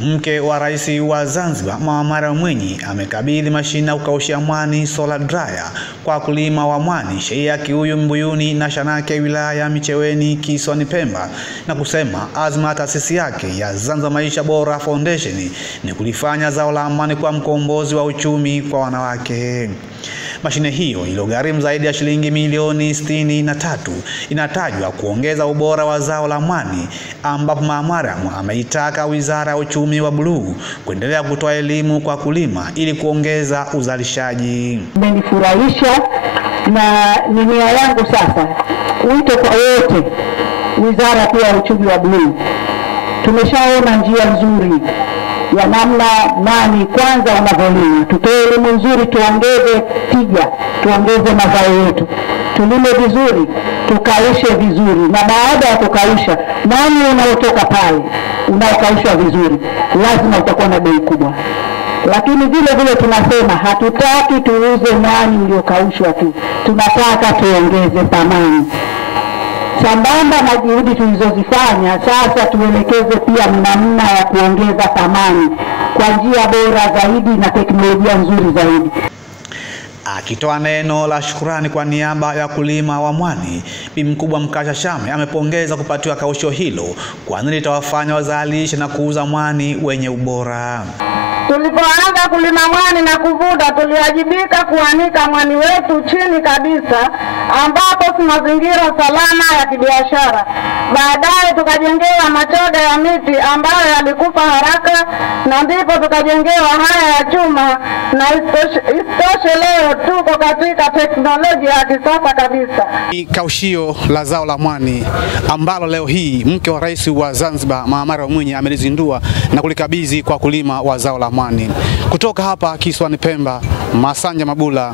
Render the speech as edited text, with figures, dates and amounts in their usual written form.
Mke wa rais wa Zanzibar Mama Mwinyi amekabidhi mashine ya kukaushia mwani solar dryer kwa wakulima wa mwani Shehia Kiuyu Mbuyuni na Shanake wilaya ya Micheweni Kisiwani Pemba, na kusema azma ya taasisi yake ya Zanzibar Maisha Bora Foundation ni kulifanya zao la mwani kwa mkombozi wa uchumi kwa wanawake. Mashine hiyo iliyogharimu zaidi ya shilingi milioni 63 inatajwa kuongeza ubora wa zao la mwani, ambapo Mama ameitaka Wizara ya Uchumi wa Buluu kuendelea kutoa elimu kwa kulima ili kuongeza uzalishaji. Imenifurahisha na ni nia yangu sasa wito kwa wote, Wizara pia ya Uchumi wa Buluu. Tumeshaona njia nzuri ya namna mwani kwanza unavyolima. Tutoe elimu nzuri, tuongeze tija, tuongeze mazao yetu, tulime vizuri, tukaushe vizuri, na baada ya kukausha mwani unaotoka pale unaokaushwa vizuri lazima utakuwa na bei kubwa. Lakini vile tunasema hatutaki tuuze mwani uliokaushwa tu, tunataka tuongeze thamani. Sambamba na juhudi tulizozifanya, sasa tuelekeze pia namna ya kuongeza thamani kwa njia bora zaidi na teknolojia nzuri zaidi. Akitoa neno la shukrani kwa niaba ya kulima wa mwani, Bi Mkubwa Mkasha Shame amepongeza kupatiwa kausho hilo, kwani litawafanya wazalishe na kuuza mwani wenye ubora. Tulipoanza kulima mwani na kuvuda, tuliwajibika kuanika mwani wetu chini kabisa, ambapo si mazingira salama ya kibiashara. Baadaye tukajengewa machoga ya miti ambayo yalikufa haraka, na ndipo tukajengewa haya ya chuma, na isitoshe leo tuko katika teknolojia ya kisasa kabisa. Kaushio la zao la mwani ambalo leo hii mke wa rais wa Zanzibar Mama Mwinyi amelizindua na kulikabidhi kwa kulima wa zao la mwani. Kutoka hapa Kisiwani Pemba, Masanja Mabula.